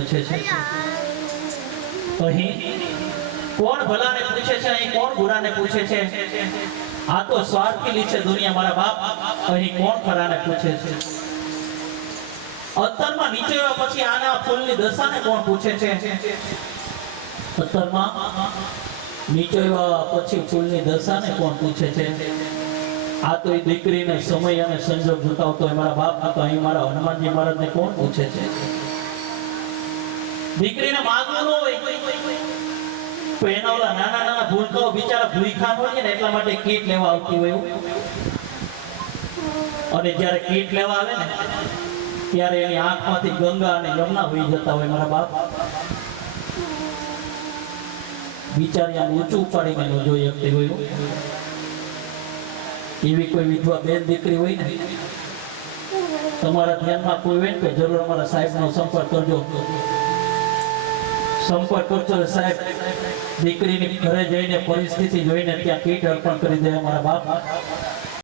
પૂછે છે અહીં કોણ ભલાને પૂછે છે, અહીં કોણ બુરાને પૂછે છે? આ તો સ્વાર્થી છે દુનિયા મારા બાપ. અહીં કોણ ખરાને પૂછે છે? અત્તરમાં નીચેવા પછી આના ફૂલની દશાને કોણ પૂછે છે? અત્તરમાં નીચેવા પછી ફૂલની દશાને કોણ પૂછે છે? આ તો એ દીકરીને સમય અને સંજોગ જોતા હોય મારા બાપ. આ તો અહીં મારા હનુમાનજી મહારાજને કોણ પૂછે છે? દીકરીને માગવું ન હોય તો એના ઓલા નાના નાના ભૂલકાઓ બિચારા ભૂખા હોય ને એટલા માટે કીટ લેવા આવતી હોય. અને જ્યારે કીટ લેવા આવે ને ત્યારે એની આંખમાંથી ગંગા અને યમુના વહી જતા હોય મારા બાપ. બિચારી આમ ઊંચું ઉપાડીને ન જોઈ શકતી હોય. એવી કોઈ વિધવા બેન દીકરી હોય ને તમારા ધ્યાનમાં કોઈ હોય ને તો જરૂર અમારા સાહેબનો સંપર્ક કરજો. સંપર્ક કરજો સાહેબ. દીકરીની ઘરે જઈને પરિસ્થિતિ જોઈને ત્યાં કીટ અર્પણ કરી દે મારા બાપ.